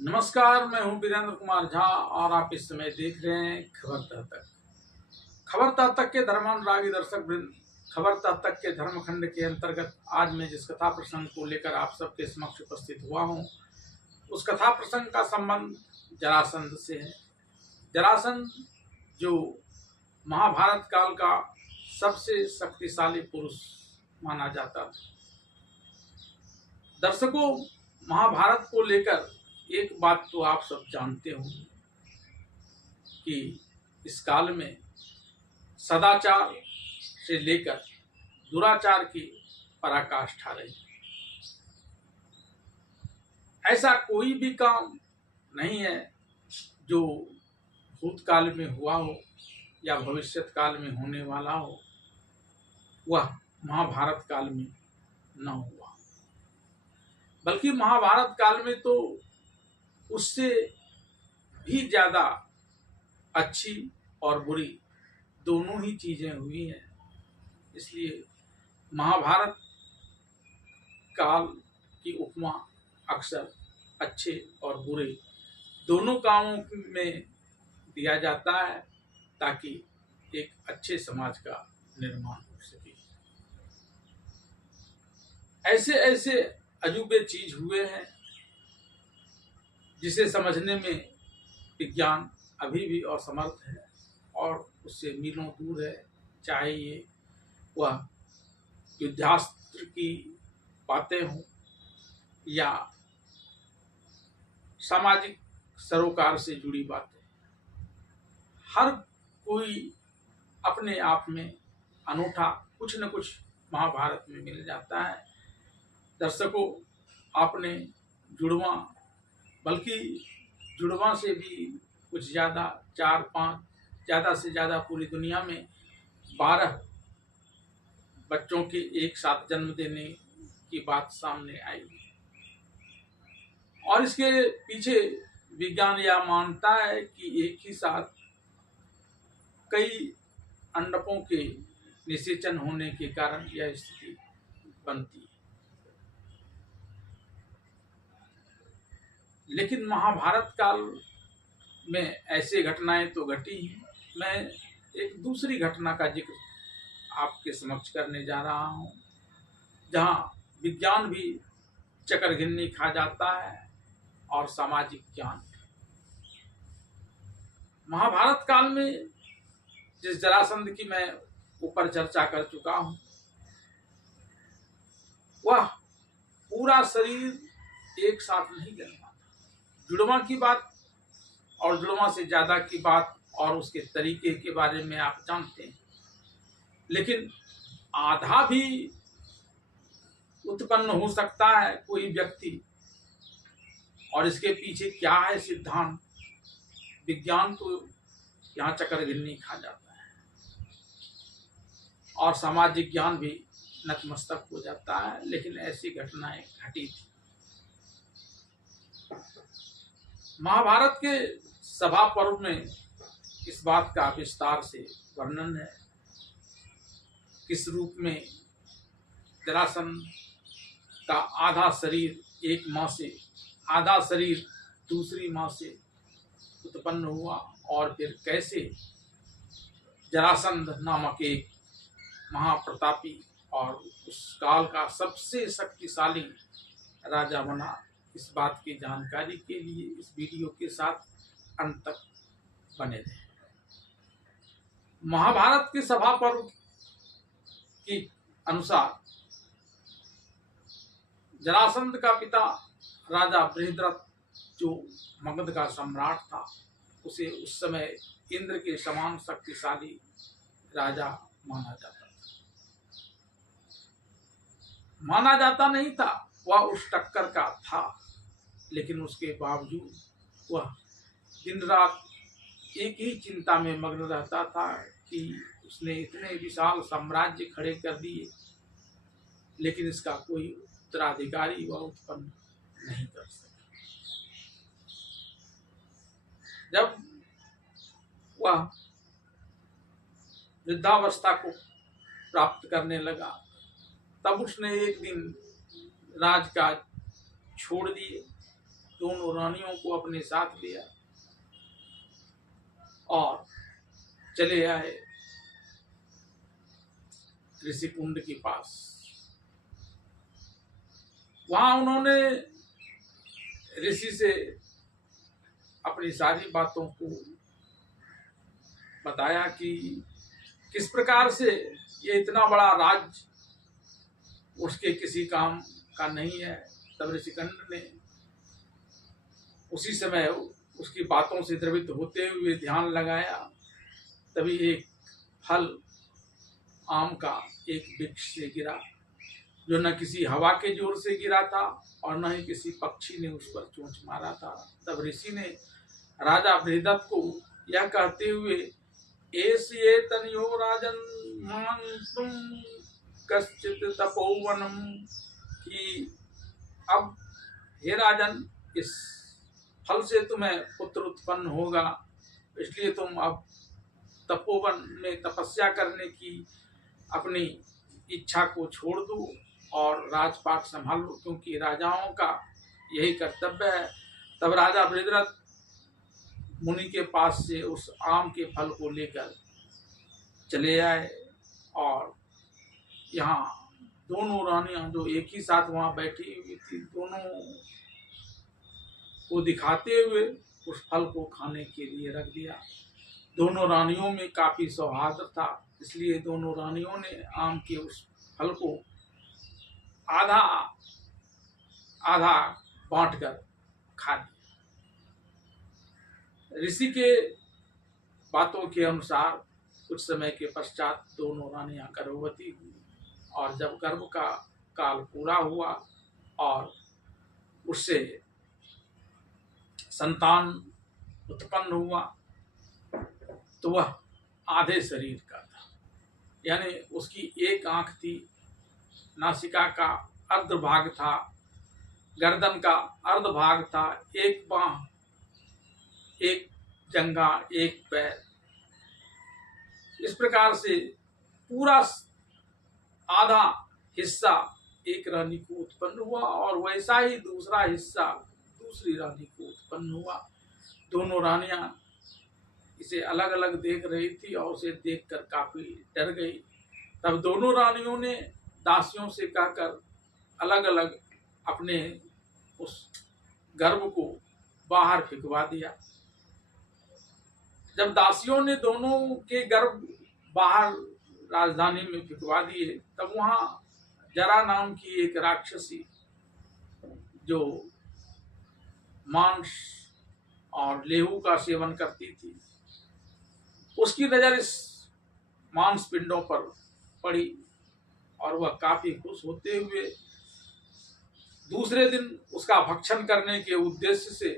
नमस्कार, मैं हूं वीरेंद्र कुमार झा और आप इस समय देख रहे हैं खबर तह तक। खबर तह तक के धर्मानुरागी दर्शक वृंद, खबर तह तक के धर्मखंड के अंतर्गत आज मैं जिस कथा प्रसंग को लेकर आप सबके समक्ष उपस्थित हुआ हूं, उस कथा प्रसंग का संबंध जरासंध से है। जरासंध जो महाभारत काल का सबसे शक्तिशाली पुरुष माना जाता था। दर्शकों, महाभारत को लेकर एक बात तो आप सब जानते हो कि इस काल में सदाचार से लेकर दुराचार की पराकाष्ठा रही। ऐसा कोई भी काम नहीं है जो भूतकाल में हुआ हो या भविष्यत काल में होने वाला हो, वह महाभारत काल में न हुआ। बल्कि महाभारत काल में तो उससे भी ज्यादा अच्छी और बुरी दोनों ही चीजें हुई हैं। इसलिए महाभारत काल की उपमा अक्सर अच्छे और बुरे दोनों कामों में दिया जाता है ताकि एक अच्छे समाज का निर्माण हो सके। ऐसे ऐसे अजूबे चीज हुए हैं जिसे समझने में विज्ञान अभी भी असमर्थ है और उससे मीलों दूर है। चाहे ये वह युद्धास्त्र की बातें हों या सामाजिक सरोकार से जुड़ी बातें, हर कोई अपने आप में अनूठा कुछ न कुछ महाभारत में मिल जाता है। दर्शकों, आपने जुड़वा, बल्कि जुड़वा से भी कुछ ज़्यादा 4-5, ज़्यादा से ज़्यादा पूरी दुनिया में 12 बच्चों के एक साथ जन्म देने की बात सामने आई और इसके पीछे विज्ञान यह मानता है कि एक ही साथ कई अंडकों के निषेचन होने के कारण यह स्थिति बनती है। लेकिन महाभारत काल में ऐसे घटनाएं तो घटी हैं। मैं एक दूसरी घटना का जिक्र आपके समक्ष करने जा रहा हूं, जहां विज्ञान भी चकरघिन्नी खा जाता है और सामाजिक ज्ञान। महाभारत काल में जिस जरासंध की मैं ऊपर चर्चा कर चुका हूं, वह पूरा शरीर एक साथ नहीं जन्मा। जुड़वा की बात और जुड़वा से ज्यादा की बात और उसके तरीके के बारे में आप जानते हैं, लेकिन आधा भी उत्पन्न हो सकता है कोई व्यक्ति, और इसके पीछे क्या है सिद्धांत, विज्ञान तो यहाँ चकरघिन्नी खा जाता है और सामाजिक ज्ञान भी नतमस्तक हो जाता है। लेकिन ऐसी घटनाएं घटी थी। महाभारत के सभा पर्व में इस बात का विस्तार से वर्णन है, किस रूप में जरासंध का आधा शरीर एक माँ से, आधा शरीर दूसरी माँ से उत्पन्न हुआ और फिर कैसे जरासंध नामक एक महाप्रतापी और उस काल का सबसे शक्तिशाली राजा बना। इस बात की जानकारी के लिए इस वीडियो के साथ अंत तक बने रहें। महाभारत के सभा पर्व के अनुसार जरासंध का पिता राजा बृहद्रथ, जो मगध का सम्राट था, उसे उस समय इंद्र के समान शक्तिशाली राजा माना जाता था। माना जाता नहीं था, वह उस टक्कर का था, लेकिन उसके बावजूद वह दिन रात एक ही चिंता में मग्न रहता था कि उसने इतने विशाल साम्राज्य खड़े कर दिए, लेकिन इसका कोई उत्तराधिकारी वह उत्पन्न नहीं कर सका। जब वह वृद्धावस्था को प्राप्त करने लगा, तब उसने एक दिन राजकाज छोड़ दिए दोनों रानियों को अपने साथ लिया और चले आए ऋषि कुंड के पास। वहां उन्होंने ऋषि से अपनी सारी बातों को बताया कि किस प्रकार से ये इतना बड़ा राज्य उसके किसी काम का नहीं है। तब ऋषिकंड ने उसी समय उसकी बातों से द्रवित होते हुए ध्यान लगाया। तभी एक फल आम का एक वृक्ष से गिरा, जो न किसी हवा के जोर से गिरा था और न ही किसी पक्षी ने उस पर चोंच मारा था। तब ऋषि ने राजा बृहदत्त को यह कहते हुए, एषये तनयो राजन मांतुम कश्चित तपोवनम, कि अब हे राजन, इस फल से तुम्हें पुत्र उत्पन्न होगा, इसलिए तुम अब तपोवन में तपस्या करने की अपनी इच्छा को छोड़ दो और राजपाट संभाल लो, क्योंकि राजाओं का यही कर्तव्य है। तब राजा बृहदत्त मुनि के पास से उस आम के फल को लेकर चले आए और यहाँ दोनों रानियां जो एक ही साथ वहां बैठी हुई थी, दोनों को दिखाते हुए उस फल को खाने के लिए रख दिया। दोनों रानियों में काफी सौहार्द था, इसलिए दोनों रानियों ने आम के उस फल को आधा आधा बांटकर खा लिया। ऋषि के बातों के अनुसार कुछ समय के पश्चात दोनों रानियां गर्भवती हुई और जब गर्भ का काल पूरा हुआ और उससे संतान उत्पन्न हुआ तो वह आधे शरीर का था, यानी उसकी एक आंख थी, नासिका का अर्ध भाग था, गर्दन का अर्ध भाग था, एक बांह, एक जंघा, एक पैर, इस प्रकार से पूरा आधा हिस्सा एक रानी को उत्पन्न हुआ और वैसा ही दूसरा हिस्सा दूसरी रानी को उत्पन्न हुआ। दोनों रानियां इसे अलग अलग देख रही थी और उसे देखकर काफी डर गई। तब दोनों रानियों ने दासियों से कहकर अलग अलग अपने उस गर्भ को बाहर फेंकवा दिया। जब दासियों ने दोनों के गर्भ बाहर राजधानी में फेंकवा दिए, तब वहां जरा नाम की एक राक्षसी जो मांस और लेहू का सेवन करती थी, उसकी नजर इस मांस पिंडों पर पड़ी और वह काफी खुश होते हुए दूसरे दिन उसका भक्षण करने के उद्देश्य से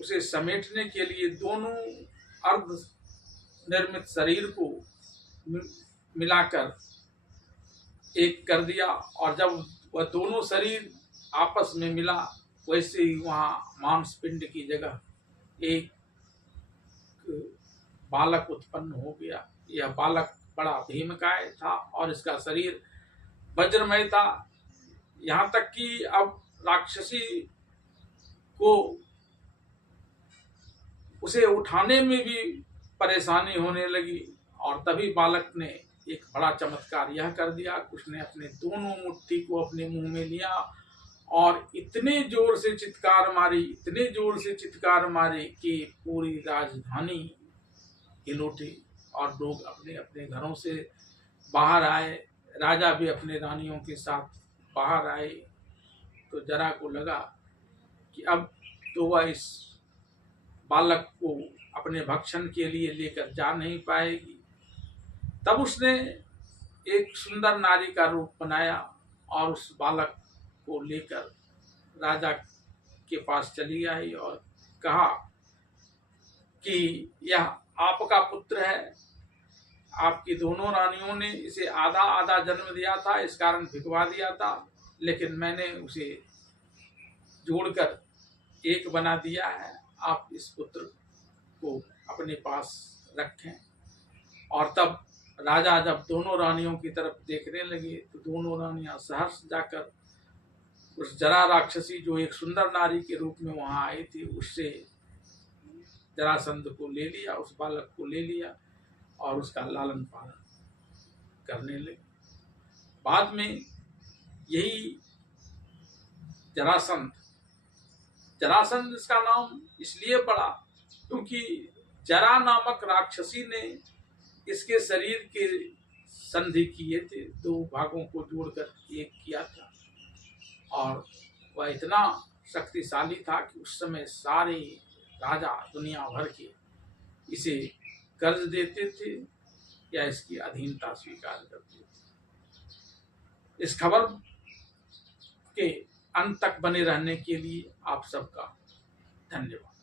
उसे समेटने के लिए दोनों अर्ध निर्मित शरीर को मिलाकर एक कर दिया और जब वह दोनों शरीर आपस में मिला, वैसे ही वहां मांस पिंड की जगह एक बालक उत्पन्न हो गया। यह बालक बड़ा भीमकाय था और इसका शरीर वज्रमय था, यहाँ तक कि अब राक्षसी को उसे उठाने में भी परेशानी होने लगी। और तभी बालक ने एक बड़ा चमत्कार यह कर दिया, उसने अपने दोनों मुट्ठी को अपने मुंह में लिया और इतने जोर से चित्कार मारी, इतने जोर से चित्कार मारी कि पूरी राजधानी हिल उठी और लोग अपने अपने घरों से बाहर आए। राजा भी अपने रानियों के साथ बाहर आए। तो जरा को लगा कि अब तो वह इस बालक को अपने भक्षण के लिए लेकर जा नहीं पाएगी। तब उसने एक सुंदर नारी का रूप बनाया और उस बालक को लेकर राजा के पास चली आई और कहा कि यह आपका पुत्र है, आपकी दोनों रानियों ने इसे आधा आधा जन्म दिया था, इस कारण भिगवा दिया था, लेकिन मैंने उसे जोड़कर एक बना दिया है। आप इस पुत्र को अपने पास रखें। और तब राजा जब दोनों रानियों की तरफ देखने लगे तो दोनों रानियां सहर्ष जाकर उस जरा राक्षसी जो एक सुंदर नारी के रूप में वहां आई थी, उससे जरासंध को ले लिया, उस बालक को ले लिया और उसका लालन पालन करने लगे। बाद में यही जरासंध इसका नाम इसलिए पड़ा क्योंकि जरा नामक राक्षसी ने इसके शरीर के संधि किए थे, दो भागों को जोड़कर एक किया था, और वह इतना शक्तिशाली था कि उस समय सारे राजा दुनिया भर के इसे कर्ज देते थे या इसकी अधीनता स्वीकार करते थे। इस खबर के अंत तक बने रहने के लिए आप सबका धन्यवाद।